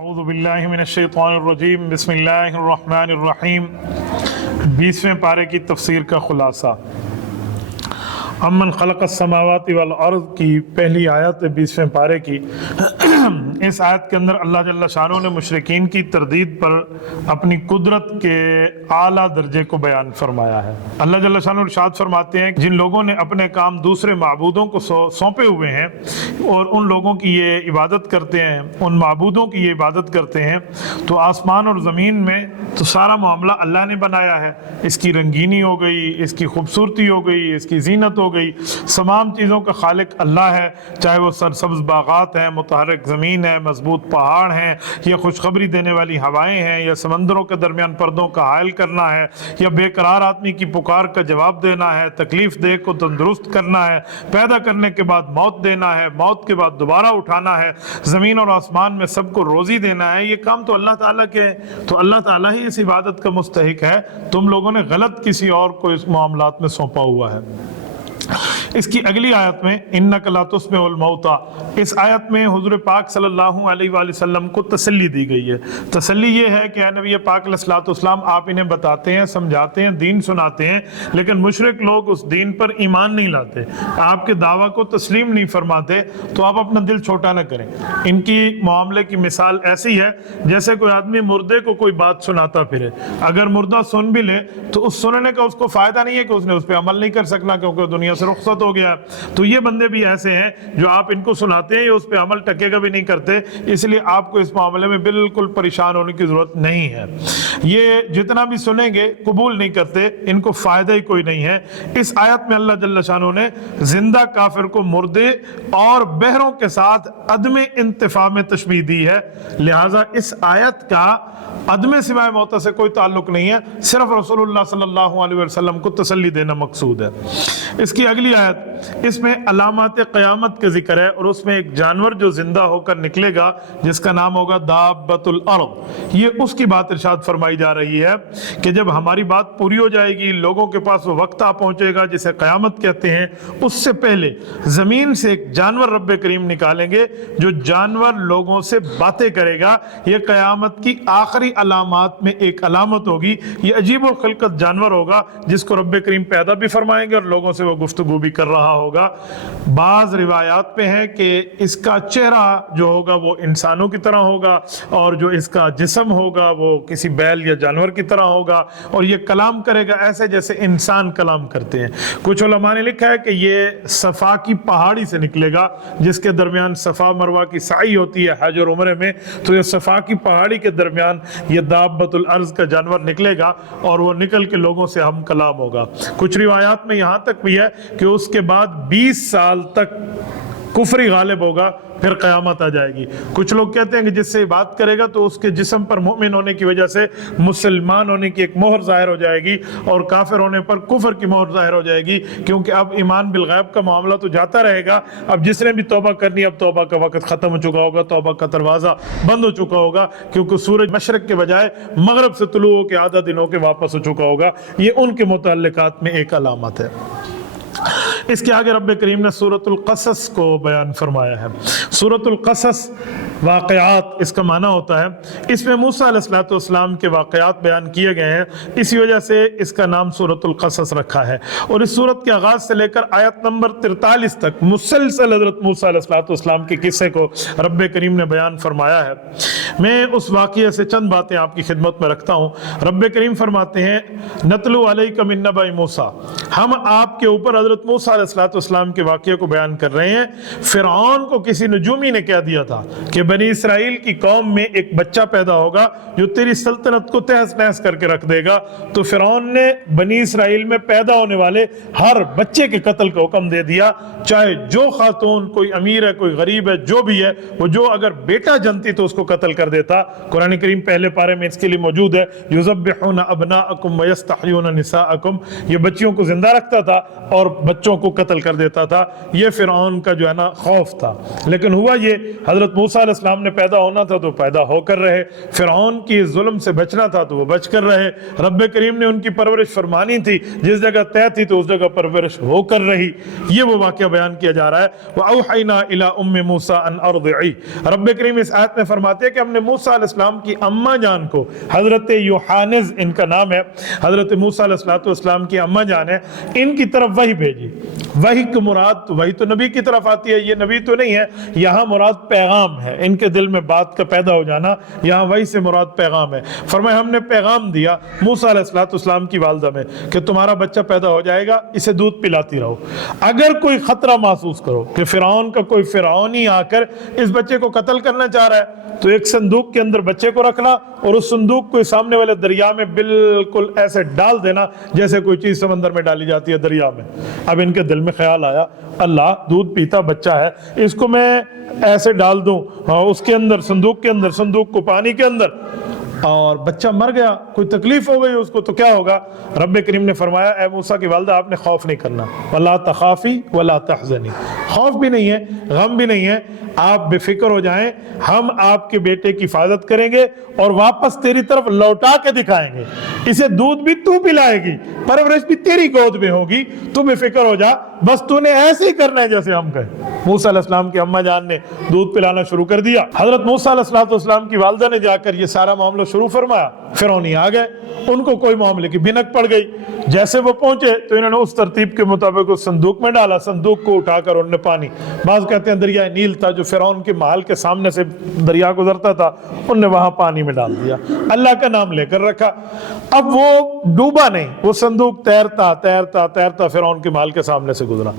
अऊज़ु बिल्लाहि मिनश्शैतानिर्रजीम बिस्मिल्लाहिर्रहमानिर्रहीम 20वें पारे की तफसीर का खुलासा। अम्मन खलक़स समावाति वल अर्ज़ की पहली आयत है 20वें पारे की। इस आयत के अंदर अल्लाह जल्ल शानो ने मुशरिकीन की तरदीद पर अपनी कुदरत के आला दर्जे को बयान फरमाया है। अल्लाह जल्ल शानो इरशाद फरमाते हैं जिन लोगों ने अपने काम दूसरे माबूदों को सौंपे हुए हैं और उन लोगों की ये इबादत करते हैं, उन माबूदों की ये इबादत करते हैं, तो आसमान और ज़मीन में तो सारा मामला अल्लाह ने बनाया है। इसकी रंगीनी हो गई, इसकी खूबसूरती हो गई, इसकी जीनत हो गई, तमाम चीज़ों का खालिक अल्लाह है। चाहे वो सरसब्ज़ बागात हैं, मुतहर्रिक ज़मीन है, मजबूत पहाड़ हैं, या खुशखबरी देने वाली हवाएं हैं, या समंदरों के दरमियान पर्दों का हायल करना है, या बेकरार आदमी की पुकार का जवाब देना है, तकलीफ दे को तंदुरुस्त करना है, पैदा करने के बाद मौत देना है, मौत के बाद दोबारा उठाना है, ज़मीन और आसमान में सबको रोज़ी देना है। ये काम तो अल्लाह ताला के हैं, तो अल्लाह ताला ही इस इबादत का मुस्तहिक है। तुम लोगों ने गलत किसी और को इस मामलात में सौंपा हुआ है। इसकी अगली आयत में इन्नका ला तुस्मिउल मौता, इस आयत में हुज़ूर पाक सल्लल्लाहु अलैहि वसल्लम को तसल्ली दी गई है। तसल्ली ये है कि नबी पाक अलैहिस्सलाम आप इन्हें बताते हैं, समझाते हैं, दीन सुनाते हैं, लेकिन मुशरिक लोग उस दीन पर ईमान नहीं लाते, आपके दावा को तस्लीम नहीं फरमाते, तो आप अपना दिल छोटा न करें। इनकी मामले की मिसाल ऐसी है जैसे कोई आदमी मुर्दे को कोई बात सुनाता फिरे। अगर मुर्दा सुन भी ले तो उस सुनने का उसको फ़ायदा नहीं है कि उसने उस पर अमल नहीं कर सकना, क्योंकि दुनिया से रुखसत हो गया। तो ये बंदे भी ऐसे हैं जो आप इनको सुनाते हैं, ये उस पर अमल टकेगा भी नहीं करते, इसलिए आपको इस मामले में बिल्कुल परेशान होने की ज़रूरत नहीं है। ये जितना भी सुनेंगे कबूल नहीं करते, इनको फ़ायदा ही कोई नहीं है। इस आयत में अल्लाह जल्ल शानो ने जिंदा काफिर को मुर्दे और बहरों के साथ अदम इंतिफा में तशबीह दी है, लिहाजा इस आयत का अदम सिवाय मौत से कोई ताल्लुक नहीं है, सिर्फ रसूलुल्लाह सल्लल्लाहु अलैहि वसल्लम को तसल्ली देना मकसूद है। इसकी अगली आयत, इसमें अलामत क़यामत का जिक्र है और उसमें एक जानवर जो जिंदा होकर निकलेगा जिसका नाम होगा दाब्बतुल अर्द, ये उसकी बात इरशाद फरमाई जा रही है कि जब हमारी बात पूरी हो जाएगी, लोगों के पास वो वक्त आ पहुंचेगा जिसे क़यामत कहते हैं, उससे पहले ज़मीन से एक जानवर रब्बे करीम निकालेंगे जो जानवर लोगों से बातें करेगा। ये क़यामत की आखिरी अलामात में एक अलामत होगी। ये अजीब और खिलकत जानवर होगा जिसको रब्बे करीम पैदा भी फरमाएंगे और लोगों से वो गुफ्तगू भी कर रहा होगा। बाज़ रिवायात में है कि इसका चेहरा जो होगा वो इंसानों की तरह होगा और जो इसका जिस्म होगा वो किसी बैल या जानवर की तरह होगा, और ये कलाम करेगा ऐसे जैसे इंसान कलाम करते हैं। कुछ उलमा ने लिखा है कि ये सफ़ा की पहाड़ी से निकलेगा जिसके दरमियान सफ़ा मरवा की साई होती है हज और उम्रे में, तो ये सफ़ा की पहाड़ी के दरमियान ये दाब्बतुल अर्ज़ का जानवर निकलेगा और वो निकल के लोगों से हम कलाम होगा। कुछ रिवायात में यहाँ तक भी है कि उसके बाद 20 साल तक कुफरी गालिब होगा, फिर क़यामत आ जाएगी। कुछ लोग कहते हैं कि जिससे बात करेगा तो उसके जिस्म पर मोमिन होने की वजह से मुसलमान होने की एक मोहर ज़ाहिर हो जाएगी और काफिर होने पर कुफर की मोहर ज़ाहिर हो जाएगी, क्योंकि अब ईमान बिल गैब का मामला तो जाता रहेगा। अब जिसने भी तौबा करनी, अब तौबा का वक्त ख़त्म हो चुका होगा, तौबा का दरवाज़ा बंद हो चुका होगा, क्योंकि सूरज मशरक़ के बजाय मगरब से तुलू हो के आधा दिन होकर वापस हो चुका होगा। ये उनके मुतल्लिक़ात में एक अलामत है। इसके आगे रब्बे करीम ने सूरतुल क़सस को बयान फरमाया है। सूरतुल क़सस वाक़यात इसका माना होता है, इसमें मूसा अलैहिस्सलाम के वाक़यात बयान किए गए हैं, इसी वजह से इसका नाम सूरतुल क़सस रखा है। और इस सूरत के आगाज़ से लेकर आयत नंबर 43 तक मुसलसल हज़रत मूसा अलैहिस्सलाम के किस्से को रब्बे करीम ने बयान फरमाया है। मैं उस वाक़ये से चंद बातें आपकी खिदमत में रखता हूँ। रब्बे करीम फरमाते हैं, नतलु अलैका मिन नबई मूसा, हम आपके ऊपर हज़रत मूसा अलैहिस्सलाम के वाक़ये को बयान कर रहे हैं। फ़िरऔन को किसी नजूमी ने कह दिया था कि बनी इसराइल की कौम में एक बच्चा पैदा होगा जो तेरी सल्तनत को तहस नहस करके रख देगा। तो फ़िरऔन ने बनी इसराइल में पैदा होने वाले हर बच्चे के कत्ल का हुक्म दे दिया, चाहे जो खातून, कोई अमीर है, कोई गरीब है, जो भी है, वो जो अगर बेटा जनती तो उसको कत्ल कर देता। कुरान करीम पहले पारे में इसके लिए मौजूद है, युज़ब्बिहूना अबनाअकुम व यस्तहयूना निसाअकुम, ये बच्चियों को जिंदा रखता था और बच्चों को को कत्ल कर देता था। ये फिरौन का जो है ना खौफ था। लेकिन हुआ ये, हजरत मूसा अलैहिस्सलाम ने पैदा होना था तो पैदा होकर रहे, फिरौन की जुल्म से बचना था तो वो बच कर रहे। रब्बे करीम ने उनकी परवरिश फरमानी थी, जिस जगह तय थी तो उस जगह परवरिश होकर रही। ये वो वाक़या बयान किया जा रहा है। वअौहैना इला उम्मी मूसा अन अर्दिई, रब्बे करीम इस आयत में फरमाते हैं कि हमने मूसा अलैहिस्सलाम की अम्मा जान को, हजरत यूहानिस इनका नाम है, हजरत मूसा अलैहिस्सलाम की अम्मा जान है, इनकी तरफ वही भेजी। वही की मुराद वही तो नबी की तरफ आती है, ये नबी तो नहीं है, यहाँ मुराद पैगाम है। इनके दिल में बात का पैदा हो जाना, यहाँ वही से मुराद पैगाम है। फरमाया हमने पैगाम दिया मूसा अलैहिस्सलाम की वालदा में कि तुम्हारा बच्चा पैदा हो जाएगा, इसे दूध पिलाती रहो। अगर कोई खतरा महसूस करो कि फिरौन का कोई फिरौनी आकर इस बच्चे को कत्ल करना चाह रहा है, तो एक संदूक के अंदर बच्चे को रखना और उस संदूक को सामने वाले दरिया में बिल्कुल ऐसे डाल देना जैसे कोई चीज समंदर में डाली जाती है दरिया में। अब इनके दिल में ख्याल आया, अल्लाह दूध पीता बच्चा है, इसको मैं ऐसे डाल दूं उसके अंदर, संदूक के अंदर, संदूक को पानी के अंदर, और बच्चा मर गया, कोई तकलीफ हो गई उसको तो क्या होगा? रब्बे करीम ने फरमाया, ए मूसा की वालदा आपने खौफ नहीं करना, वला तखाफी वला तहज़नी, खौफ भी नहीं है, गम भी नहीं है, आप बेफिक्र हो जाएं, हम आपके बेटे की हिफाजत करेंगे और वापस तेरी तरफ लौटा के दिखाएंगे। इसे दूध भी तू पिलाएगी, परवरिश भी तेरी गोद में होगी, तू बेफिक्र हो जा, बस तूने ऐसे ही करना है जैसे हम कहें। मूसा अलैहिस्सलाम की अम्मा जान ने दूध पिलाना शुरू कर दिया। हजरत मूसा अलैहिस्सलाम की वालदा ने जाकर ये सारा मामला शुरू फरमाया। फिरौनी आ गए, उनको कोई मामले की भिनक पड़ गई। जैसे वो पहुंचे तो इन्होंने उस तरतीब के मुताबिक उस संदूक में डाला, संदूक को उठाकर उन्होंने पानी, बाज़ कहते हैं दरिया नील था जो फिरौन के महल के सामने से दरिया गुजरता था, उनने वहां पानी में डाल दिया, अल्लाह का नाम लेकर रखा। अब वो डूबा नहीं, वो संदूक तैरता तैरता तैरता फिरौन के महल के सामने से गुजरा।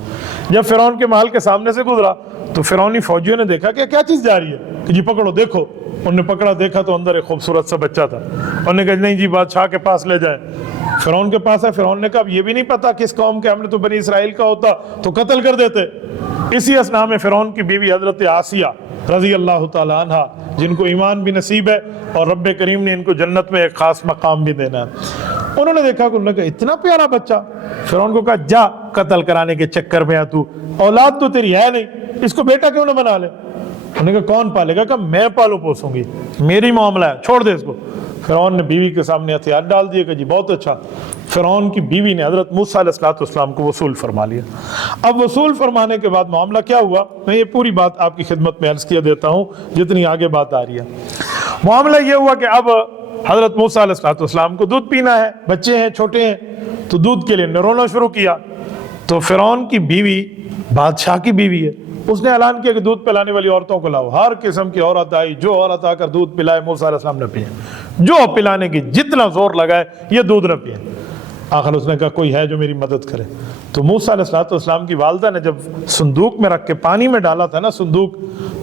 जब फिरौन के महल के सामने से गुजरा तो फिरौनी फौजियों ने देखा कि क्या चीज जा रही है, कि जी पकड़ो देखो। उन्होंने पकड़ा, देखा तो अंदर एक खूबसूरत सा बच्चा था। उन्होंने कहा नहीं जी बादशाह के पास ले जाए। फिरौन के पास है। फिरौन ने कहा ये भी नहीं पता किस कौम के, हमने तो बनी इसराइल का होता तो कत्ल कर देते। इसी असना में फिरौन की बीवी हजरत आसिया रजी अल्लाह ताला अन्हा, जिनको ईमान भी नसीब है और रब्बे करीम ने इनको जन्नत में एक खास मकाम भी देना है, उन्होंने देखा कि उन्होंने कहा इतना प्यारा बच्चा। फिरौन को कहा जा कत्ल कराने के चक्कर में आ, तू औलाद तो तेरी है नहीं, इसको बेटा क्यों ना बना ले। उन्होंने कहा कौन पालेगा? कहा मैं पालू पोसूंगी, मेरी मामला है, छोड़ दे इसको। फिरौन ने बीवी के सामने हथियार डाल दिए कि जी बहुत अच्छा। फिरौन की बीवी ने हजरत मूसा अलैहिस्सलाम को वसूल फरमा लिया। अब वसूल फरमाने के बाद मामला क्या हुआ, मैं ये पूरी बात आपकी खिदमत में अर्ज किया देता हूँ जितनी आगे बात आ रही है। मामला ये हुआ कि अब हजरत मूसा अलैहिस्सलाम को दूध पीना है, बच्चे हैं, छोटे हैं, तो दूध के लिए रोना शुरू किया। तो फिरौन की बीवी बादशाह की बीवी है, उसने ऐलान किया कि दूध पिलाने वाली औरतों को लाओ। हर किस्म की औरत आई, जो औरत आकर दूध पिलाए मूसा अलैहिस्सलाम ने पिए, जो पिलाने की जितना जोर लगाए ये दूध न पिए। आखिर उसने कहा कोई है जो मेरी मदद करे। तो मूसा अलैहिस्सलाम की वालदा ने जब संदूक में रख के पानी में डाला था ना संदूक,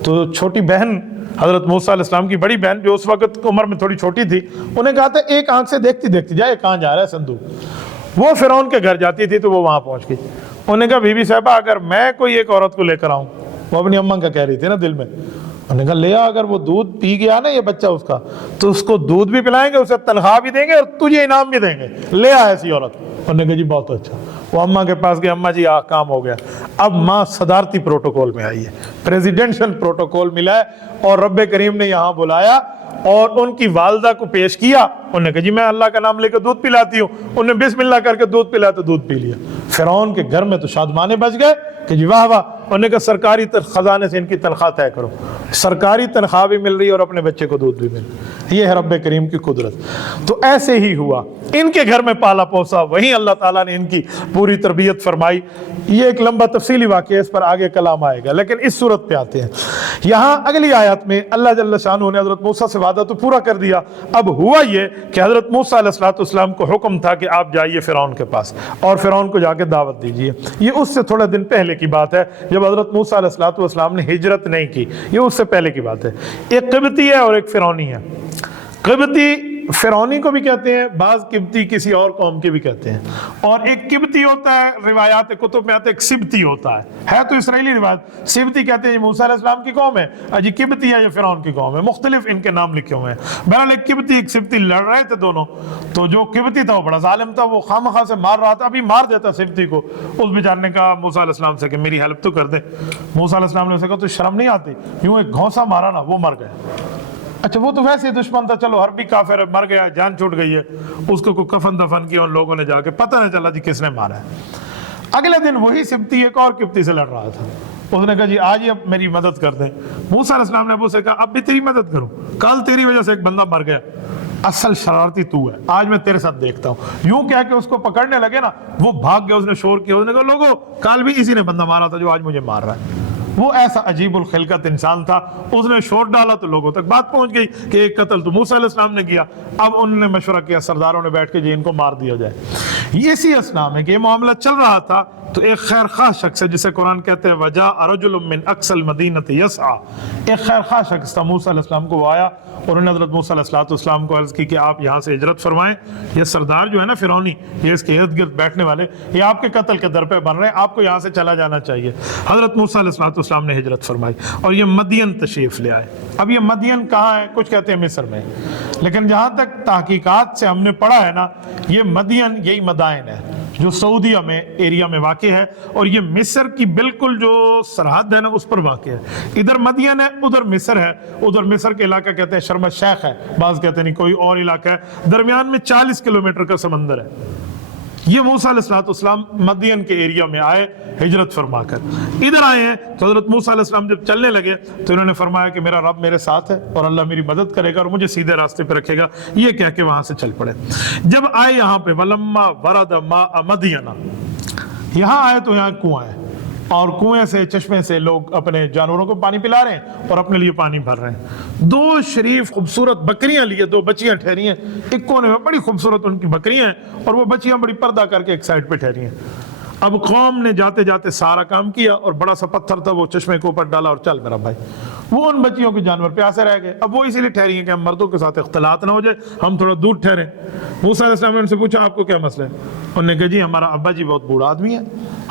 तो छोटी बहन हजरत मूसा अलैहिस्सलाम की बड़ी बहन जो उस वक्त उम्र में थोड़ी छोटी थी, उन्हें कहा था एक आंख से देखती देखती जाए कहाँ जा रहा है संदूक। वो फिरौन के घर जाती थी तो वो वहां पहुंच गई। उन्होंने कहा बीबी साहबा अगर मैं कोई एक औरत को लेकर आऊं, वो अपनी अम्मा का कह रही थी ना दिल में, उन्होंने कहा ले आ, अगर वो दूध पी गया ना ये बच्चा उसका, तो उसको दूध भी पिलाएंगे, उसे तनख्वाह भी देंगे और तुझे इनाम भी देंगे, ले आ ऐसी औरत। उन्होंने कहा जी बहुत अच्छा। वो अम्मा के पास गए, अम्मा जी काम हो गया। अब माँ सदारती प्रोटोकॉल में आई है, प्रेसिडेंशियल प्रोटोकॉल मिला है और रब्बे करीम ने यहाँ बुलाया और उनकी वालदा को पेश किया। उन्होंने कहा जी मैं अल्लाह का नाम लेकर दूध पिलाती हूँ। उन्होंने बिस्मिल्लाह करके दूध पिलाया तो दूध पी लिया। फिरौन के घर में तो शादमाने बच गए कि जी वाह वाह। उन्होंने कहा सरकारी खजाने से इनकी तनख्वाह तय करो, सरकारी तनख्वाह भी मिल रही है और अपने बच्चे को दूध भी मिल रही। ये है रब्बे करीम की कुदरत। तो ऐसे ही हुआ, इनके घर में पाला पोसा, वहीं अल्लाह ताला ने इनकी पूरी तरबियत फरमाई। ये एक लंबा तफसीली वाक़या है, इस पर आगे कलाम आएगा, लेकिन इस सूरत पे आते हैं। यहाँ अगली आयत में अल्लाह जल्ल शानहू ने हजरत मूसा से वादा तो पूरा कर दिया। अब हुआ ये कि हजरत मूसा अलैहिस्सलाम को हुक्म था कि आप जाइए फिरौन के पास और फिरौन को जाके दावत दीजिए। ये उससे थोड़े दिन पहले की बात है जब हजरत मूसा अलैहिस्सलाम ने हिजरत नहीं की, ये उससे पहले की बात है। एक क़िब्ती है और एक फिरौनी है। क़िब्ती فرعونی کو بھی کہتے ہیں، بعض قبطی کسی اور قوم کے بھی کہتے ہیں، اور ایک قبطی ہوتا ہے، روایات کتب میں آتا ہے، ایک سبتی ہوتا ہے تو اسرائیلی روایت۔ سبتی کہتے ہیں یہ موسیٰ علیہ السلام کی قوم ہے، جی قبطی ہے یہ فرعون کی قوم ہے، مختلف ان کے نام لکھے ہوئے ہیں۔ بہرحال ایک قبطی ایک سبتی لڑ رہے تھے دونوں، تو جو قبطی تھا وہ بڑا ظالم تھا، وہ خامخواہ سے مار رہا تھا، ابھی مار دیتا سبتی کو۔ اس بیچارے نے کہا موسیٰ علیہ السلام سے کہ میری ہیلپ تو کر دیں۔ موسیٰ علیہ السلام نے اسے کہا تو شرم نہیں آتی؟ یوں ایک گھونسا مارا نا، وہ مر گئے۔ اچھا وہ تو ویسے ہی دشمن تھا، چلو حربی کافر ہے، مر گیا، جان چھوٹ گئی ہے، اس کو کوئی کفن دفن کیا ان لوگوں نے جا کے، پتہ نہیں چلا جی کس نے مارا ہے۔ اگلے دن وہی سبتی ایک اور قبطی سے لڑ رہا تھا، اس نے کہا جی آج ہی اب میری مدد کر دیں۔ موسیٰ علیہ السلام نے ابو سے کہا اب بھی تیری مدد کروں؟ کل تیری وجہ سے ایک بندہ مر گیا، اصل شرارتی تو ہے، آج میں تیرے ساتھ دیکھتا ہوں۔ یوں کہہ کے اس کو پکڑنے لگے نا، وہ بھاگ گیا، اس نے شور کیا، اس نے کہا لوگوں کل بھی اسی نے بندہ مارا تھا جو آج مجھے مار رہا ہے۔ وہ ایسا عجیب الخلقت انسان تھا، اس نے شور ڈالا تو لوگوں تک بات پہنچ گئی کہ ایک قتل تو موسیٰ علیہ السلام نے کیا۔ اب انہوں نے مشورہ کیا سرداروں نے بیٹھ کے جی ان کو مار دیا جائے۔ اسی اسنا میں کہ یہ معاملہ چل رہا تھا تو ایک خیر خواہ شخص ہے جسے قرآن کہتے ہیں وَجَاءَ رَجُلٌ مِّنْ أَقْصَى الْمَدِينَةِ يَسْعَىٰ، ایک خیر خواہ شخص تھا موسیٰ علیہ السلام کو، وہ آیا اور انہوں نے حضرت موسیٰ علیہ السلام کو عرض کی کہ آپ یہاں سے ہجرت فرمائیں، یہ سردار جو ہے نا فرعونی، یہ اس کے ارد گرد بیٹھنے والے، یہ آپ کے قتل کے در پہ بن رہے ہیں، آپ کو یہاں سے چلا جانا چاہیے۔ حضرت موسیٰ علیہ السلام نے ہجرت فرمائی اور یہ مدین تشریف لے آئے۔ اب یہ مدین کہاں ہے؟ کچھ کہتے ہیں مصر میں، لیکن جہاں تک تحقیقات سے ہم نے پڑھا ہے نا، یہ مدین یہی مدائن ہے جو سعودیہ میں ایریا میں واقع ہے، اور یہ مصر کی بالکل جو سرحد ہے نا اس پر واقع ہے۔ ادھر مدین ہے، ادھر مصر ہے، ادھر مصر کے علاقہ کہتے ہیں شرم الشیخ ہے، بعض کہتے ہیں نہیں کوئی اور علاقہ ہے، درمیان میں 40 کلومیٹر کا سمندر ہے۔ یہ موسیٰ علیہ السلام مدین کے ایریا میں آئے ہجرت فرما کر، ادھر آئے ہیں تو حضرت موسیٰ علیہ السلام جب چلنے لگے تو انہوں نے فرمایا کہ میرا رب میرے ساتھ ہے اور اللہ میری مدد کرے گا اور مجھے سیدھے راستے پہ رکھے گا، یہ کہہ کے وہاں سے چل پڑے۔ جب آئے یہاں پہ وَلَمَّا وَرَدَ مَاءَ مَدْيَنَ، یہاں آئے تو یہاں کنواں ہے، اور کنویں سے چشمے سے لوگ اپنے جانوروں کو پانی پلا رہے ہیں اور اپنے لیے پانی بھر رہے ہیں۔ دو شریف خوبصورت بکریاں لیے، دو بچیاں ٹھہری ہیں ایک کونے میں، بڑی خوبصورت ان کی بکریاں ہیں، اور وہ بچیاں بڑی پردہ کر کے ایک سائڈ پہ ٹھہری ہیں۔ اب قوم نے جاتے جاتے سارا کام کیا اور بڑا سا پتھر تھا وہ چشمے کے اوپر ڈالا اور چل میرا بھائی، وہ ان بچیوں کے جانور پیاسے رہ گئے۔ اب وہ اسی لیے ٹھہری ہیں کہ ہم مردوں کے ساتھ اختلاط نہ ہو جائے، ہم تھوڑا دور ٹھہریں۔ موسیٰ علیہ السلام نے ان سے پوچھا آپ کو کیا مسئلہ ہے؟ انہوں نے کہا جی ہمارا ابا جی بہت بوڑھا آدمی ہے،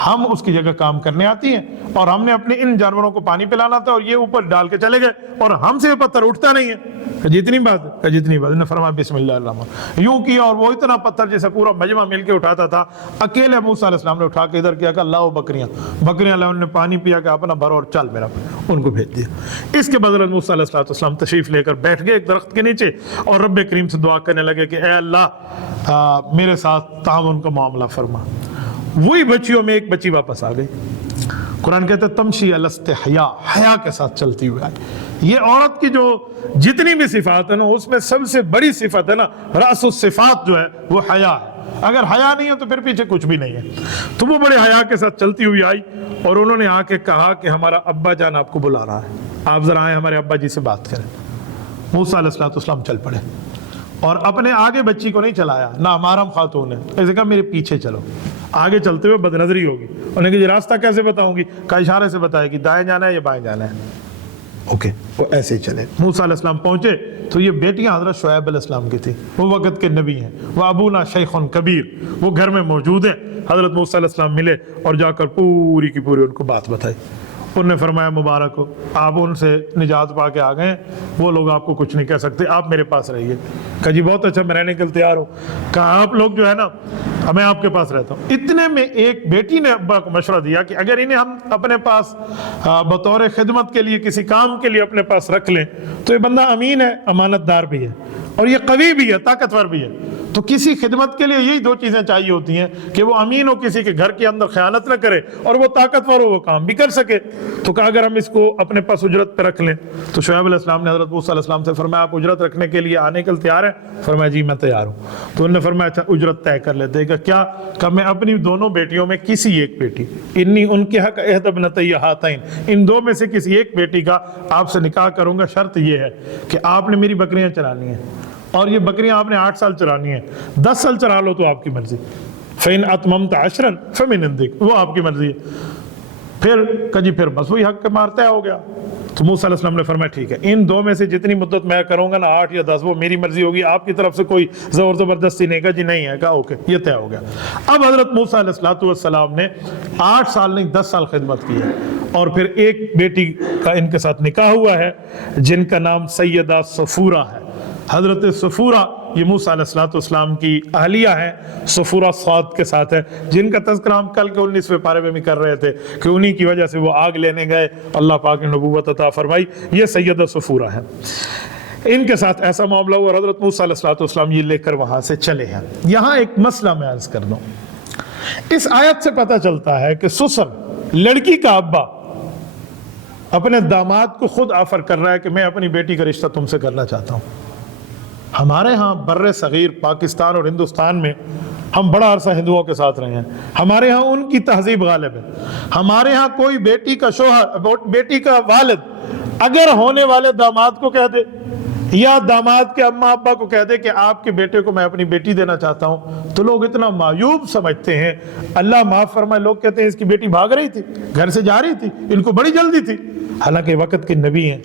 ہم اس کی جگہ کام کرنے آتی ہیں اور ہم نے اپنے ان جانوروں کو پانی پلانا تھا اور یہ اوپر ڈال کے چلے گئے اور ہم سے یہ پتھر اٹھتا نہیں ہے۔ جتنی بات ہے، جتنی بات، نے فرمایا بسم اللہ الرحمن، یوں کیا اور وہ اتنا پتھر جیسے پورا مجمع مل کے اٹھاتا تھا، اکیلے موسیٰ علیہ السلام نے اٹھا کے ادھر کیا کہ لاؤ بکریاں لاؤ، انہوں نے پانی پیا کہ اپنا بھرو اور چل میرا، ان کو بھیج دیا۔ اس کے بعد حضرت موسیٰ علیہ السلام تشریف لے کر بیٹھ گئے ایک درخت کے نیچے اور رب کریم سے دعا کرنے لگے کہ اے اللہ میرے ساتھ تعاون کا معاملہ فرما۔ وہی بچیوں میں ایک بچی واپس آ گئی، قرآن کہتا ہے تمشی علی استحیاء، حیا کے ساتھ چلتی ہوئی آئی۔ یہ عورت کی جو جتنی بھی صفات ہے نا، اس میں سب سے بڑی صفت ہے نا، رأس الصفات جو ہے وہ حیا ہے۔ اگر حیا نہیں ہے تو پھر پیچھے کچھ بھی نہیں ہے۔ تو وہ بڑے حیا کے ساتھ چلتی ہوئی آئی اور انہوں نے آ کے کہا کہ ہمارا ابا جان آپ کو بلا رہا ہے، آپ ذرا آئیں ہمارے ابا جی سے بات کریں۔ موسیٰ علیہ السلام چل پڑے اور اپنے آگے بچی کو نہیں چلایا، نہ محرم خاتون ہے، ایسے کہا میرے پیچھے چلو۔ آگے چلتے ہوئے بد نظری ہوگی، انہوں نے کہا جی راستہ کیسے بتاؤں گی؟ کہا اشارے سے بتائے گی دائیں جانا ہے یا بائیں جانا ہے۔ اوکے، وہ ایسے ہی چلے۔ موسیٰ علیہ السلام پہنچے تو یہ بیٹیاں حضرت شعیب علیہ السلام کی تھی، وہ وقت کے نبی ہیں، وہ ابونا شیخ کبیر، وہ گھر میں موجود ہیں۔ حضرت موسیٰ علیہ السلام ملے اور جا کر پوری کی پوری ان کو بات بتائی۔ انہوں نے فرمایا مبارک ہو، آپ ان سے نجات پا کے آ گئے ہیں، وہ لوگ آپ کو کچھ نہیں کہہ سکتے، آپ میرے پاس رہیے۔ کہا جی بہت اچھا، میں رہنے کے لیے تیار ہوں۔ کہا آپ لوگ جو ہے نا میں آپ کے پاس رہتا ہوں۔ اتنے میں ایک بیٹی نے ابا کو مشورہ دیا کہ اگر انہیں ہم اپنے پاس بطور خدمت کے لیے کسی کام کے لیے اپنے پاس رکھ لیں تو یہ بندہ امین ہے، امانت دار بھی ہے اور یہ قوی بھی ہے، طاقتور بھی ہے۔ تو کسی خدمت کے لیے یہی دو چیزیں چاہیے ہوتی ہیں کہ وہ امین ہو، کسی کے گھر کے اندر خیانت نہ کرے، اور وہ طاقتور ہو، وہ کام بھی کر سکے۔ تو کہا اگر ہم اس کو اپنے پاس اجرت پہ رکھ لیں تو شعیب علیہ السلام نے حضرت موسیٰ علیہ السلام سے فرمایا آپ اجرت رکھنے کے لیے آنے کے لیے تیار ہیں؟ فرمایا جی میں تیار ہوں۔ تو انہوں نے فرمایا اچھا اجرت طے کر لیتے کہ کیا؟ کہ میں اپنی دونوں بیٹیوں میں کسی ایک بیٹی، انی ان کے حق عہد ابنتی ہاتین، ان دو میں سے کسی ایک بیٹی کا آپ سے نکاح کروں گا، شرط یہ ہے کہ آپ نے میری بکریاں چرانی ہیں اور یہ بکریاں آپ نے 8 سال چرانی ہیں، 10 سال چرا لو تو آپ کی مرضی، فَإِنْ أَتْمَمْتَ عَشْرًا فَمِنْ عِنْدِكَ، وہ آپ کی مرضی ہے۔ फिर कजी फिर बस वही हक के मारता हो गया। तो मूसा अलैहिस्सलाम ने फरमाया ठीक है, इन दो में से जितनी मुद्दत मैं करूंगा ना 8 या 10 वो मेरी मर्जी होगी, आपकी तरफ से कोई जोर जबरदस्ती नहीं। का जी नहीं है, कहा ओके, ये तय हो गया। अब हजरत मूसा अलैहिस्सलाम ने 8 साल नहीं 10 साल खिदमत की है, और फिर एक बेटी का इनके साथ निकाह हुआ है जिनका नाम सैयदा सफूरा है। हजरत सफूरा ये मूसा अलैहिस्सलाम की अहलिया है, सफूरा साद के साथ है, जिनका तज़किरा हम कल के 19वें पारे में भी कर रहे थे कि उन्हीं की वजह से वो आग लेने गए, अल्लाह पाक ने नबूवत अता फरमाई। ये सैयदा सफूरा है, इनके साथ ऐसा मामला हुआ। हजरत मूसा अलैहिस्सलाम ये लेकर वहां से चले हैं। यहाँ एक मसला मैं अर्ज कर दूं, इस आयत से पता चलता है कि ससुर, लड़की का अब्बा अपने दामाद को खुद ऑफर कर रहा है कि मैं अपनी बेटी का रिश्ता तुमसे करना चाहता हूँ। हमारे यहाँ बर्रे सगीर पाकिस्तान और हिंदुस्तान में हम बड़ा अरसा हिंदुओं के साथ रहे हैं, हमारे यहाँ उनकी तहजीब गालिब है। हमारे यहाँ कोई बेटी का शोहर, बेटी का वालिद अगर होने वाले दामाद को कह दे या दामाद के अम्मा अब्बा को कह दे कि आपके बेटे को मैं अपनी बेटी देना चाहता हूँ, तो लोग इतना मायूब समझते हैं। अल्लाह माफ फरमाए, लोग कहते हैं इसकी बेटी भाग रही थी, घर से जा रही थी, इनको बड़ी जल्दी थी। हालांकि वक्त के नबी हैं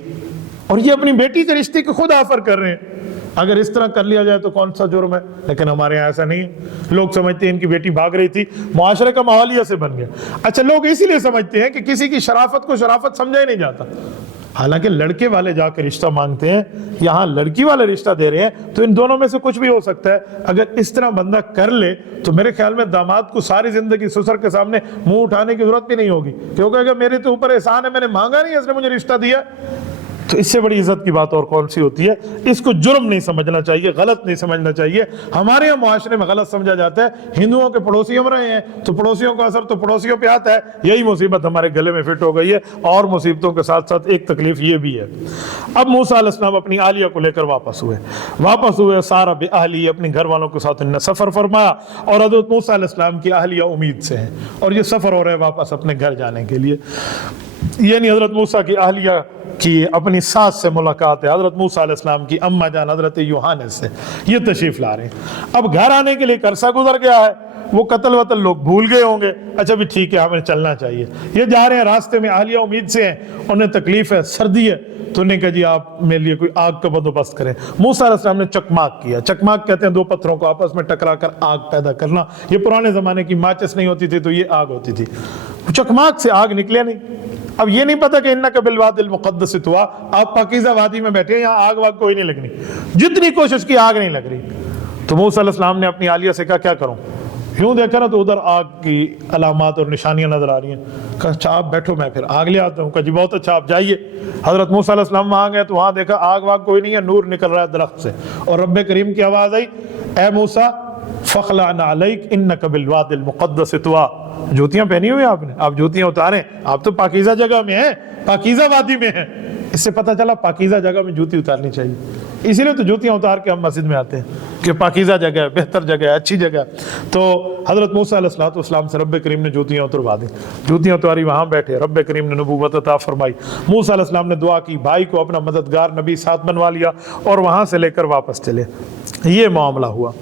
और ये अपनी बेटी के रिश्ते को खुद ऑफर कर रहे हैं। अगर इस तरह कर लिया जाए तो कौन सा जुर्म है, लेकिन हमारे यहाँ ऐसा नहीं है। लोग समझते हैं इनकी बेटी भाग रही थी, मुआशरे का माहौल ही ऐसे बन गया। अच्छा, लोग इसीलिए समझते हैं कि किसी की शराफत को शराफत समझा ही नहीं जाता। हालांकि लड़के वाले जाकर रिश्ता मांगते हैं, यहाँ लड़की वाले रिश्ता दे रहे हैं, तो इन दोनों में से कुछ भी हो सकता है। अगर इस तरह बंदा कर ले तो मेरे ख्याल में दामाद को सारी जिंदगी ससुर के सामने मुंह उठाने की जरूरत भी नहीं होगी, क्योंकि अगर मेरे तो ऊपर एहसान है, मैंने मांगा नहीं, इसने मुझे रिश्ता दिया, तो इससे बड़ी इज्जत की बात और कौन सी होती है। इसको जुर्म नहीं समझना चाहिए, गलत नहीं समझना चाहिए। हमारे यहाँ मुआशरे में गलत समझा जाता है, हिंदुओं के पड़ोसी हम रहे हैं तो पड़ोसियों का असर तो पड़ोसियों पे आता है। यही मुसीबत हमारे गले में फिट हो गई है, और मुसीबतों के साथ साथ एक तकलीफ ये भी है। अब मूसा अलैहिस्सलाम अपनी आलिया को लेकर वापस हुए सारा बेअहली, अपने घर वालों के साथ इन्होंने सफर फरमाया, और हज़रत मूसा अलैहिस्सलाम की अहलिया उम्मीद से है और ये सफर हो रहा है वापस अपने घर जाने के लिए। यानी हजरत मूसा की अहलिया की अपनी सास से मुलाकात है, हजरत मूसा अलैहिस्सलाम की अम्मा जान हजरत यूहानिस से ये तशरीफ ला रहे हैं। अब घर आने के लिए अरसा गुजर गया है, वो कत्ल वतल लोग भूल गए होंगे। अच्छा भी ठीक है, हमें चलना चाहिए। ये जा रहे हैं, रास्ते में अहलिया उम्मीद से हैं, उन्हें तकलीफ है, सर्दी है, तो उन्हें कहा जी आप मेरे लिए कोई आग का बंदोबस्त करें। मूसा अलैहिस्सलाम ने चकमाक किया। चकमाक कहते हैं दो पत्थरों को आपस में टकरा कर आग पैदा करना। ये पुराने जमाने की माचिस नहीं होती थी तो ये आग होती थी। चकमाक से आग निकले नहीं। अब ये नहीं पता कि इन्नका बिल वादिल मुक़द्दस हुआ, आप पाकीज़ा वादी में बैठे हैं, यहाँ आग वाग कोई नहीं लगनी, जितनी कोशिश की आग नहीं लग रही। तो मूसा अलैहिस्सलाम ने अपनी आलिया से कहा क्या करूं? यूं देखा ना तो उधर आग की अलामात और निशानियां नजर आ रही हैं। कहा अच्छा आप बैठो, मैं फिर आग ले आता हूँ। कहा जी बहुत अच्छा, आप जाइए। हजरत मूसा अलैहिस्सलाम वहां गए तो वहां देखा आग वाग कोई नहीं है, नूर निकल रहा है दरख्त से, और रब्बे करीम की आवाज आई, ए मूसा फ़ख़्लअना अलैक इन्नका बिल वादिल मुक़द्दस तुआ। जूतियां पहनी हुई आपने, आप जूतियां उतारें, आप तो पाकीज़ा जगह में हैं, पाकीज़ा वादी में हैं। इससे पता चला पाकीज़ा जगह में जूती उतारनी चाहिए, इसीलिए तो जूतियां उतार के हम मस्जिद में आते हैं कि पाकीज़ा जगह है, बेहतर जगह है, अच्छी जगह। तो हज़रत मूसा अलैहिस्सलाम से रब्बे करीम ने जूतियां उतरवा दी। जूतियां उतारी, वहाँ बैठे, रब्बे करीम ने नबूवत अता फरमाई। मूसा अलैहिस्सलाम ने दुआ की, भाई को अपना मददगार नबी साथ बनवा लिया और वहाँ से लेकर वापस चले। ये मामला हुआ।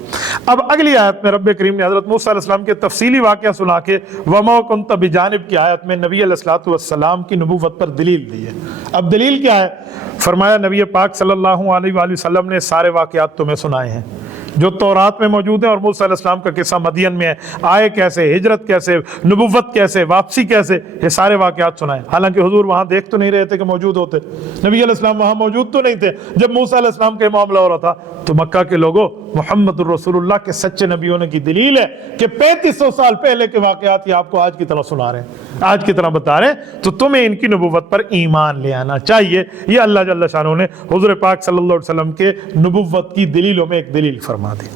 अब अगली आयत में रब्बे करीम ने हज़रत मूसा अलैहिस्सलाम के तफसीली वाक़या सुना के वमा कुन्त बिजानिब की आयत में नबी अलैहिस्सलाम की नबूवत पर दलील दी है। अब दलील क्या है? फरमाया नबी पाक सल्लल्लाहु अलैहि वसल्लम ने सारे वाक़यात तुम्हें सुनाए हैं जो तौरात में मौजूद है, और मूसा अलैहिस्सलाम का किस्सा मदियन में है, आए कैसे, हिजरत कैसे, नबुव्वत कैसे, वापसी कैसे, ये सारे वाक़यात सुनाए। हालांकि हुजूर वहाँ देख तो नहीं रहे थे कि मौजूद होते, नबी अलैहिस्सलाम वहाँ मौजूद तो नहीं थे जब मूसा अलैहिस्सलाम का मामला हो रहा था। तो मक्का के लोगों, मुहम्मदुर रसूलुल्लाह के सच्चे नबी होने की दलील है कि 3500 साल पहले के वाक़यात ये आपको आज की तरह सुना रहे हैं, आज की तरह बता रहे हैं, तो तुम्हें इनकी नबुव्वत पर ईमान ले आना चाहिए। ये अल्लाह जल्ल शानहू ने हुजूर पाक सल्लल्लाहु अलैहि वसल्लम के नबुव्वत की दलीलों में एक दलील फरमा दी।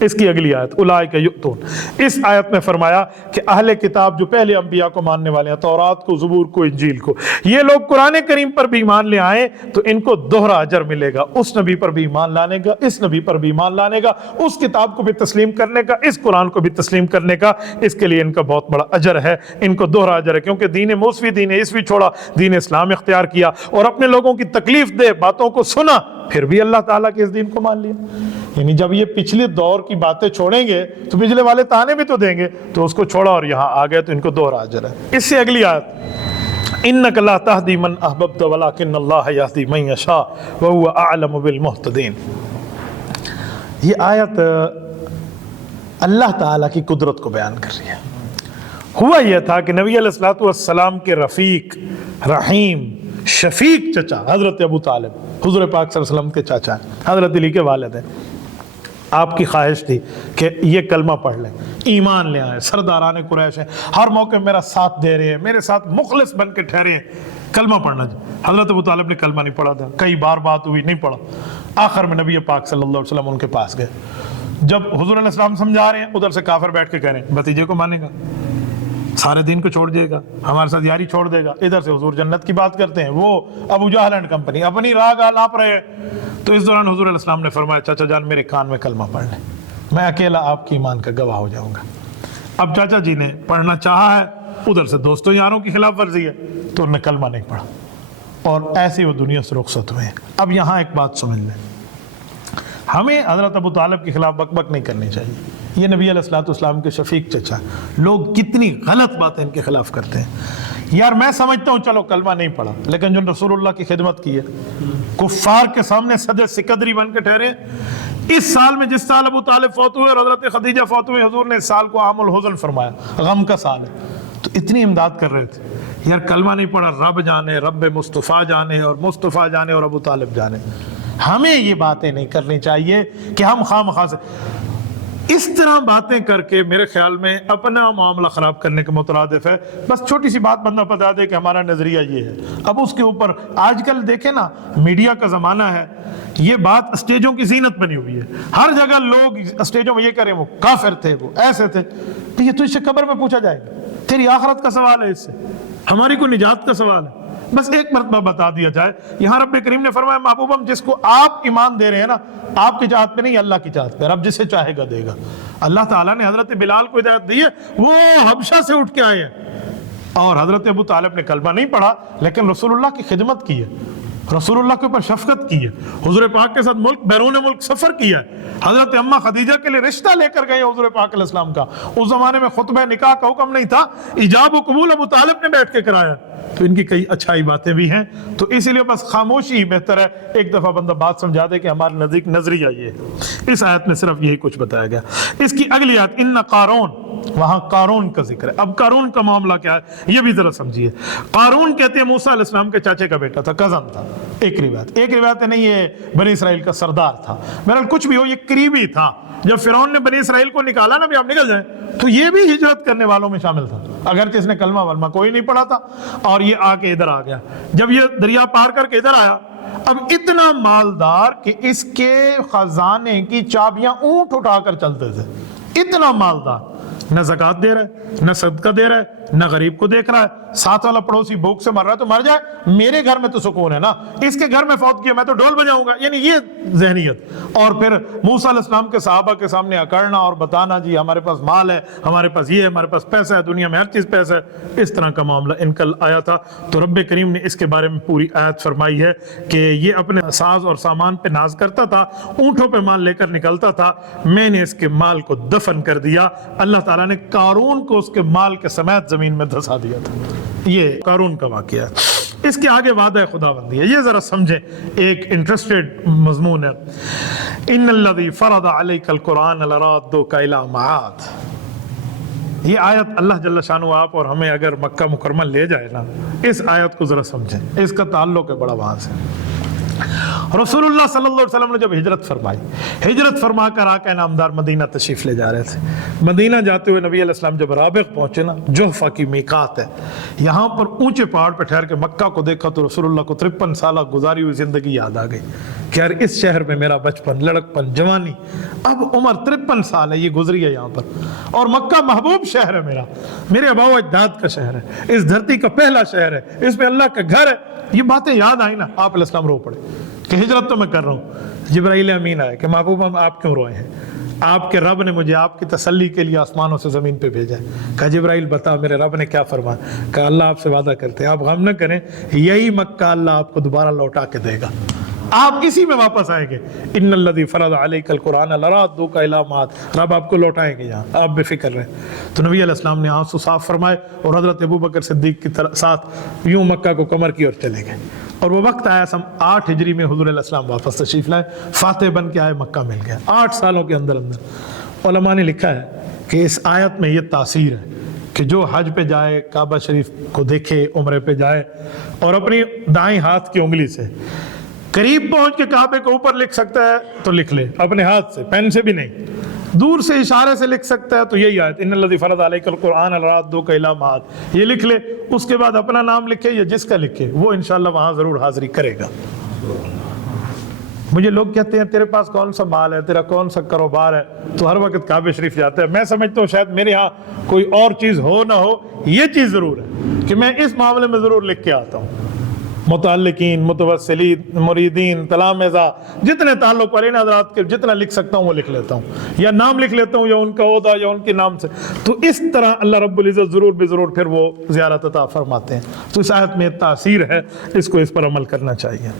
इसकी अगली आयत उलाइका युअतून, इस आयत में फरमाया कि अहले किताब जो पहले अंबिया को मानने वाले हैं, तौरात को, ज़बूर को, इंजील को, ये लोग कुरान करीम पर भी ईमान ले आए तो इनको दोहरा अजर मिलेगा। उस नबी पर भी ईमान लाने का, इस नबी पर भी ईमान लाने का, उस किताब को भी तस्लीम करने का, इस कुरान को भी तस्लीम करने का, इसके लिए इनका बहुत बड़ा अजर है, इनको दोहरा अजर है। क्योंकि दीन मूसवी, दीन ईसवी छोड़ा, दीन इस्लाम इख्तियार किया और अपने लोगों की तकलीफ दे बातों को सुना, फिर भी अल्लाह ताला के इस दीन को मान लिया। यानी जब ये पिछले दौर की बातें छोड़ेंगे तो पिछले वाले ताने भी तो देंगे, तो उसको छोड़ा और यहाँ आ गए तो इनको दोहरा अजर है। इससे अगली आयत इन्नक ला तहदी मन अहबब्त वलाकिन अल्लाह यहदी मन यशा व हुवा अअलमु बिल मुहतदीन। ये आयत अल्लाह ताला की कुदरत को बयान कर रही है। हुआ यह था कि नबी अलैहिस्सलातु वस्सलाम के रफ़ीक, रहीम, शफीक चचा हज़रत अबू तालिब, हुज़ूर पाक सल्लल्लाहु अलैहि वसल्लम के चाचा हैं, हज़रत अली के वालिद हैं। आपकी ख्वाहिश थी कि ये कलमा पढ़ लें, ईमान ले आए, सरदारान कुरैश हैं, हर मौके मेरा साथ दे रहे हैं, मेरे साथ मुखलिस बन के ठहरे हैं, कलमा पढ़ना। हज़रत अबू तालिब ने कलमा नहीं पढ़ा था, कई बार बात हुई, नहीं पढ़ा। आखिर में नबी पाक सल्लल्लाहु अलैहि वसल्लम उनके पास गए। जब हुज़ूर अलैहि सलाम समझा रहे हैं, उधर से काफिर बैठ के कह रहे हैं भतीजे को मानेगा, सारे दिन को छोड़ देगा, हमारे साथ यारी छोड़ देगा। इधर से हुजूर जन्नत की बात करते हैं, वो अबू जहल एंड कंपनी अपनी राग आलाप रहे हैं। तो इस दौरान हुजूर अलैहि सलाम ने फरमाया चाचा जान मेरे कान में कलमा पढ़ ले, मैं अकेला आपकी ईमान का गवाह हो जाऊंगा। अब चाचा जी ने पढ़ना चाहा है, उधर से दोस्तों यारों की खिलाफ वर्जी है, तो उन्होंने कलमा नहीं पढ़ा और ऐसे वो दुनिया से रुखसत हुए। अब यहाँ एक बात समझ लें, हमें हज़रत अबू तालिब के खिलाफ बकबक नहीं करनी चाहिए। ये नबी अलैहिस्सलाम के शफीक चचा, लोग कितनी गलत बातें इनके खिलाफ करते हैं। यार मैं समझता हूँ चलो कलमा नहीं पढ़ा, लेकिन जो रसूलुल्लाह की खिदमत की है, कुफ्फार के सामने सदर सिकदरी बन के ठहरे। इस साल में जिस साल अबू तालिब फौत हुए और हज़रत खदीजा फौत हुए, हुजूर ने इस साल को आमुल हुज़न फरमाया, गम का साल है, तो इतनी इमदाद कर रहे थे। यार कलमा नहीं पढ़ा, रब जाने, रब मुस्तफ़ा जाने और मुस्तफ़ा जाने और अबू तालिब जाने। हमें ये बातें नहीं करनी चाहिए कि हम खामखा से इस तरह बातें करके मेरे ख्याल में अपना मामला ख़राब करने के मुतरादिफ है। बस छोटी सी बात बंदा बता दे कि हमारा नज़रिया ये है, अब उसके ऊपर आजकल देखें ना, मीडिया का ज़माना है, ये बात स्टेजों की जीनत बनी हुई है। हर जगह लोग स्टेजों में ये करें वो काफिर थे, वो ऐसे थे। तो ये तो इससे कब्र में पूछा जाएगा, तेरी आखिरत का सवाल है, इससे हमारी कोई निजात का सवाल है। बस एक मरतबा बता दिया जाए, यहाँ रब करीम ने फरमाया महबूबम जिसको आप ईमान दे रहे हैं ना, आपकी चाहत पे नहीं अल्लाह की चाहत पे, रब जिसे चाहेगा देगा। अल्लाह ताला ने हजरत बिलाल को हिदायत दी है, वो हबशा से उठ के आए हैं और हजरत अबू तालिब ने कलमा नहीं पढ़ा, लेकिन रसूलुल्लाह की खिदमत की है, रसूलुल्लाह के ऊपर शफकत की है, हुजूर पाक के साथ मुल्क बैरून मुल्क सफर किया है, हजरत अम्मा खदीजा के लिए रिश्ता लेकर गए हुजूर पाक अलैहिस्सलाम का। उस जमाने में खुतबा निकाह का हुक्म नहीं था, इजाब व कबूल अबू तालिब ने बैठ के कराया। तो इनकी कई अच्छाई बातें भी हैं, तो इसीलिए बस खामोशी ही बेहतर है। एक दफ़ा बंदा बात समझा दे कि हमारे नज़दीक नजरिया ये है। इस आयत में सिर्फ यही कुछ बताया गया। इसकी अगली आयत इन्ना कारून, वहां कारून का जिक्र है। अब कारून का मामला क्या है ये भी जरा समझिए। कारून कहते हैं मूसा अलैहिस्सलाम के चाचे का बेटा था, कजन था। एक रिवायत नहीं, ये बनी इसराइल का सरदार था। बहरहाल कुछ भी हो, ये करीबी था। जब फिरौन ने बनी इसराइल को निकाला ना भी आप निकल जाए, तो ये भी हिजरत करने वालों में शामिल था, अगर इसने कलमा वलमा कोई नहीं पढ़ा था। और ये आके इधर आ गया। जब ये दरिया पार करके इधर आया, अब इतना मालदार कि इसके खजाने की चाबियां ऊंट उठाकर चलते थे, इतना मालदार, न ज़कात दे रहा है, न सदका दे रहा है, न गरीब को देख रहा है। साथ वाला पड़ोसी भूख से मर रहा है तो मर जाए, मेरे घर में तो सुकून है ना, इसके घर में फौत किया मैं तो ढोल बजाऊंगा, यानी ये जहनियत। और फिर मूसा अलैहिस्सलाम के सहाबा के सामने अकड़ना और बताना जी हमारे पास माल है, हमारे पास ये है, हमारे पास पैसा है, दुनिया में हर चीज़ पैसा है। इस तरह का मामला इनकल आया था। तो रब करीम ने इसके बारे में पूरी आयत फरमाई है कि ये अपने साज और सामान पे नाज करता था, ऊँटों पर माल लेकर निकलता था, मैंने इसके माल को दफन कर दिया। अल्लाह ताला ने कारून को उसके माल के समेत जमीन में धसा दिया था। ये कारून का वाक़या है। इसके आगे वादा खुदाबंदी है, ये जरा समझें, एक इंटरेस्टेड मजमून है। इन्नल्लज़ी फ़रद अलैकल कुरान लराद्दुका इला मआद। ये आयत अल्लाह जल्ल शानु आप और हमें अगर मक्का मुकरमा ले जाए ना, इस आयत को जरा समझें, इसका ताल्लुक है बड़ा वहां से। रसूलुल्लाह सल्लल्लाहु अलैहि वसल्लम ने जब हिजरत फरमा कर आका नामदार मदीना तशरीफ ले जा रहे थे। मदीना जाते हुए नबी अलैहिस्सलाम जब राबिग पहुंचे ना, जुहफा की मीकात है, यहाँ पर ऊंचे पहाड़ पर ठहर के मक्का को देखा तो रसूलुल्लाह को 53 साल गुजारी हुई जिंदगी याद आ गई कि यार इस शहर में मेरा बचपन, लड़कपन, जवानी, अब उम्र 53 साल है, ये गुजरी है यहाँ पर। और मक्का महबूब शहर है मेरा, मेरे अबाव अजदाद का शहर है, इस धरती का पहला शहर है, इसमें अल्लाह का घर है। ये बातें याद आई ना, आप अलैहिस्सलाम रो पड़े कि हिजरत तो मैं कर रहा हूँ। जिब्राइल अमीन आए कि महबूब हम आप क्यों रोए हैं? आपके रब ने मुझे आपकी तसल्ली के लिए आसमानों से ज़मीन पे भेजा है। कहा जिब्राइल बता मेरे रब ने क्या फरमाया? कहा अल्लाह आपसे वादा करते हैं आप गम न करें, यही मक्का अल्लाह आपको दोबारा लौटा के देगा। آپ اسی میں واپس آئیں گے. ان الذی فرض علیک القرآن لرادک الی معاد، رب آپ کو لوٹائیں گے یہاں، آپ بے فکر رہیں. تو نبی علیہ السلام نے آنسو صاف فرمائے اور حضرت ابوبکر صدیق کے ساتھ یوں مکہ کو کمر کی اور چلے گئے. اور وہ وقت آیا 8 ہجری میں حضور علیہ السلام واپس تشریف لائے، فاتح بن کے آئے، مکہ مل گیا 8 سالوں کے اندر اندر. علماء نے لکھا ہے کہ اس آیت میں یہ تاثیر ہے کہ جو حج پہ جائے، کعبہ شریف کو دیکھے، عمرے پہ جائے اور اپنی دائیں ہاتھ کی انگلی سے قریب پہنچ کے کعبے کو اوپر لکھ سکتا ہے تو لکھ لے، اپنے ہاتھ سے، پین سے بھی نہیں، دور سے اشارے سے لکھ سکتا ہے تو یہی آیت ان الذی فرض علیک القرآن لرادک الی معاد یہ لکھ لے. اس کے بعد اپنا نام لکھے یا جس کا لکھے، وہ انشاءاللہ وہاں ضرور حاضری کرے گا. مجھے لوگ کہتے ہیں تیرے پاس کون سا مال ہے، تیرا کون سا کاروبار ہے، تو ہر وقت کعبہ شریف جاتا ہے. میں سمجھتا ہوں شاید میرے ہاں کوئی اور چیز ہو نہ ہو، یہ چیز ضرور ہے کہ میں اس معاملے میں ضرور لکھ کے آتا ہوں. متعلقین، متوسلین، مریدین، تلامذہ، جتنے تعلق والے حضرات کے جتنا لکھ سکتا ہوں وہ لکھ لیتا ہوں، یا نام لکھ لیتا ہوں یا ان کا عہدہ یا ان کے نام سے. تو اس طرح اللہ رب العزت ضرور بے ضرور پھر وہ زیارت عطا فرماتے ہیں. تو اس آیت میں تاثیر ہے، اس کو اس پر عمل کرنا چاہیے.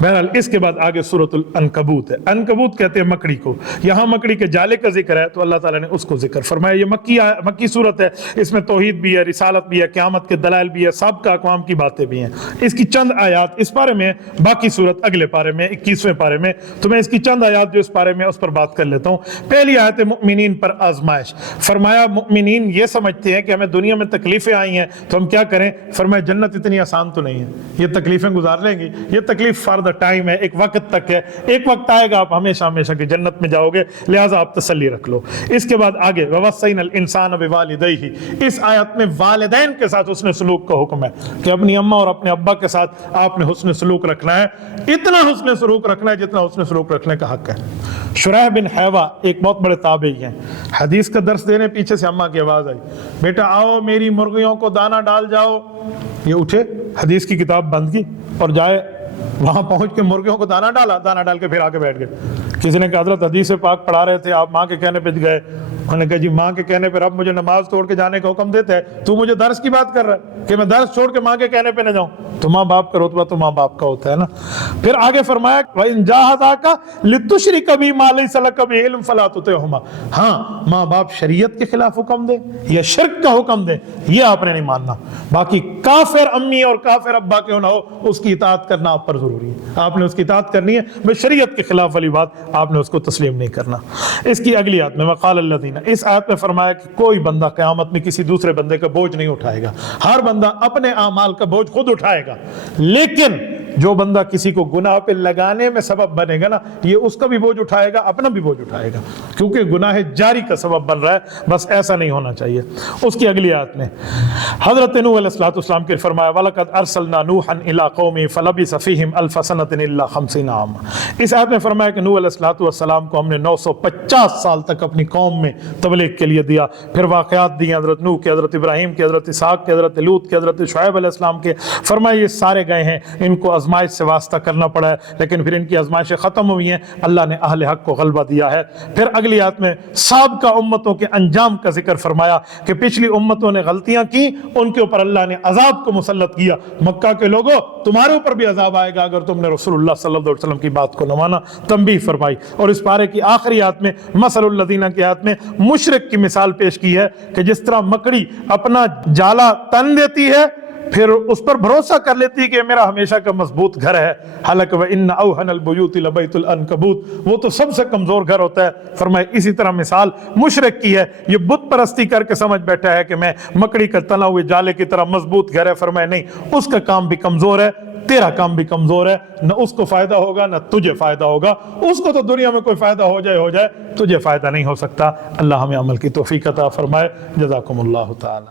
بہرحال اس کے بعد آگے سورۃ العنکبوت ہے. عنکبوت کہتے ہیں مکڑی کو. یہاں مکڑی کے جالے کا ذکر ہے تو اللہ تعالیٰ نے اس کو ذکر فرمایا. یہ مکی صورت ہے، اس میں توحید بھی ہے، رسالت بھی ہے، قیامت کے دلائل بھی ہے، سابقہ اقوام کی باتیں بھی ہیں. اس کی چند آیات اس پارے میں، باقی صورت اگلے پارے میں 21ویں پارے میں، تو میں اس کی چند آیات جو اس پارے میں اس پر بات کر لیتا ہوں. پہلی آیت مؤمنین پر آزمائش. فرمایا مؤمنین یہ سمجھتے ہیں کہ ہمیں دنیا میں تکلیفیں آئی ہیں تو ہم کیا کریں. فرمایا جنت اتنی آسان تو نہیں ہے، یہ تکلیفیں گزار لیں گے، یہ تکلیف فار دا ٹائم ہے، ایک وقت تک ہے، ایک وقت آئے گا آپ ہمیشہ ہمیشہ کی جنت میں جاؤ گے، لہٰذا آپ تسلی رکھ لو. اس کے بعد آگے وَوَصَّيْنَا الْإِنسَانَ بِوَالِدَيْهِ. اس آیت میں والدین کے ساتھ حسن سلوک کا حکم ہے کہ اپنی اماں اور اپنے ابا کے ساتھ آپ نے حسن سلوک رکھنا ہے. اتنا حسن سلوک رکھنا ہے جتنا حسن سلوک رکھنے کا حق ہے. شریح بن حیوہ ایک بہت بڑے تابعی ہیں. حدیث کا درس دینے پیچھے سے اماں کی آواز آئی، بیٹا آؤ میری مرغیوں کو دانہ ڈال جاؤ. یہ اٹھے، حدیث کی کتاب بند کی اور جائے وہاں پہنچ کے مرغیوں کو دانہ ڈالا، دانہ ڈال کے پھر آ کے بیٹھ گئے. کسی نے کہا حضرت حدیث پاک پڑھا رہے تھے، آپ ماں کے کہنے پہ گئے. انہوں نے کہا جی ماں کے کہنے پہ رب مجھے نماز توڑ کے جانے کا حکم دیتا ہے، تو مجھے درس کی بات کر رہا ہے کہ میں درس چھوڑ کے ماں کے کہنے پہ نہ جاؤں. تو ماں باپ کا رتبہ تو ماں باپ کا ہوتا ہے نا. پھر آگے فرمایا وَإِن جَاهَدَاكَ لِتُشْرِكَ بِي مَا لَيْسَ لَكَ بِهِ عِلْمٌ فَلَا تُطِعْهُمَا. ہاں ماں باپ شریعت کے خلاف حکم دے یا شرک کا حکم دے یہ آپ نے نہیں ماننا. باقی کافر امی اور کافر ابا کیوں نہ ہو اس کی اطاعت کرنا آپ پر ضروری ہے، آپ نے اس کی اطاعت کرنی ہے. بس شریعت کے خلاف والی بات آپ نے اس کو تسلیم نہیں کرنا. اس کی اگلی آیت میں وقال الذین، اس آیت میں فرمایا کہ کوئی بندہ قیامت میں کسی دوسرے بندے کا بوجھ نہیں اٹھائے گا. ہر بندہ اپنے اعمال کا بوجھ خود اٹھائے گا، لیکن جو بندہ کسی کو گناہ پہ لگانے میں سبب بنے گا نا، یہ اس کا بھی بوجھ اٹھائے گا، اپنا بھی بوجھ اٹھائے گا، کیونکہ گناہ جاری کا سبب بن رہا ہے. بس ایسا نہیں ہونا چاہیے. اس کی اگلی آیت میں حضرت نوح علیہ السلام کے فرمایا وَلَقَدْ أَرْسَلْنَا نُوحًا إِلَىٰ قَوْمِهِ فَلَبِثَ فِيهِمْ أَلْفَ سَنَةٍ إِلَّا 50 عَامًا. اس آیت میں فرمایا کہ نوح علیہ السلام کو ہم نے 950 سال تک اپنی قوم میں تبلیغ کے لیے دیا. پھر واقعات دیے حضرت نوح کے، حضرت ابراہیم کے، حضرت اسحاق کے، حضرت لوط کے، حضرت شعیب علیہ السلام کے. فرمایا یہ سارے گئے ہیں، ان کو آزمائش سے واسطہ کرنا پڑا ہے، لیکن پھر ان کی آزمائشیں ختم ہوئی ہیں، اللہ نے اہل حق کو غلبہ دیا ہے. پھر اگلی آیت میں سابقہ امتوں کے انجام کا ذکر فرمایا کہ پچھلی امتوں نے غلطیاں کی، ان کے اوپر اللہ نے عذاب کو مسلط کیا. مکہ کے لوگوں تمہارے اوپر بھی عذاب آئے گا اگر تم نے رسول اللہ صلی اللہ علیہ وسلم کی بات کو نہ مانا. تنبیہ فرمائی. اور اس پارے کی آخری آیت میں مثل الذین کی آیت میں مشرک کی مثال پیش کی ہے کہ جس طرح مکڑی اپنا جالا تن دیتی ہے پھر اس پر بھروسہ کر لیتی ہے کہ میرا ہمیشہ کا مضبوط گھر ہے. حالانکہ وَإِنَّ أَوْهَنَ الْبُيُوتِ لَبَيْتُ الْعَنْكَبُوتِ، وہ تو سب سے کمزور گھر ہوتا ہے. فرمائے اسی طرح مثال مشرک کی ہے، یہ بت پرستی کر کے سمجھ بیٹھا ہے کہ میں مکڑی کا تنا ہوئے جالے کی طرح مضبوط گھر ہے. فرمائے نہیں، اس کا کام بھی کمزور ہے، تیرا کام بھی کمزور ہے. نہ اس کو فائدہ ہوگا نہ تجھے فائدہ ہوگا. اس کو تو دنیا میں کوئی فائدہ ہو جائے، تجھے فائدہ نہیں ہو سکتا. اللہ ہمیں عمل کی توفیق عطا فرمائے. جزاکم اللہ تعالی.